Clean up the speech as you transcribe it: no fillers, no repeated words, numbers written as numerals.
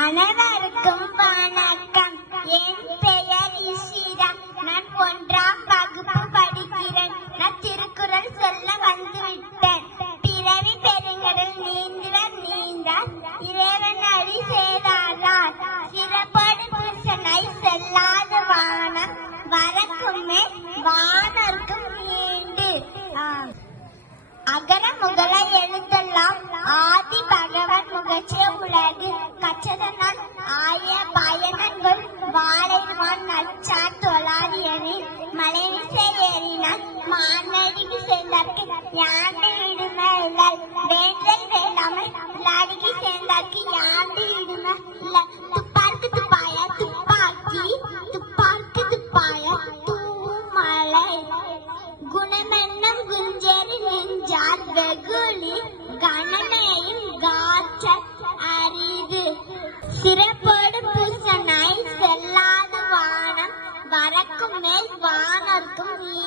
அனைவருக்கும் வணக்கம். என் பெயர் இஷிதா. நான் 1ஆம் வகுப்பு படிக்கிறேன். நான் திருக்குறள் சொல்ல வந்துவிட்டேன். பிறவி பெருங்கடல் நீந்துவர் நீந்தார், இறைவன் அடி சேராதார். சிறப்படு புருஷனாய் செல்லாத வானம், வரக்குமே வானர்க்கும் நீண்டு. அகர முதல எழுத்தெல்லாம் ஆதி பகவன் முகச்சே உலகு கச்சதனால் ஆய பயனன்கள் வாழைவான் நச்சார் தொழாதியனே மலைவிசை ஏறினான் மானடிக்கு சேர்ந்தார்க்கு யாண்டு இடுமை இல்லை வேண்டல் வேண்டாமல் லாடிக்கு சேர்ந்தார்க்கு யாண்டு இடுமை இல்லை. துப்பார்க்கு துப்பாய துப்பாக்கி துப்பார்க்கு துப்பாய தூமலை குணமென்னும் குஞ்சேரி நெஞ்சார் வெகுளி கணமேயும் காற்ற அரிது. சிறப்போடு பூசனாய் செல்லாத வானம், வரக்கும் மேல் வானர்க்கும் நீ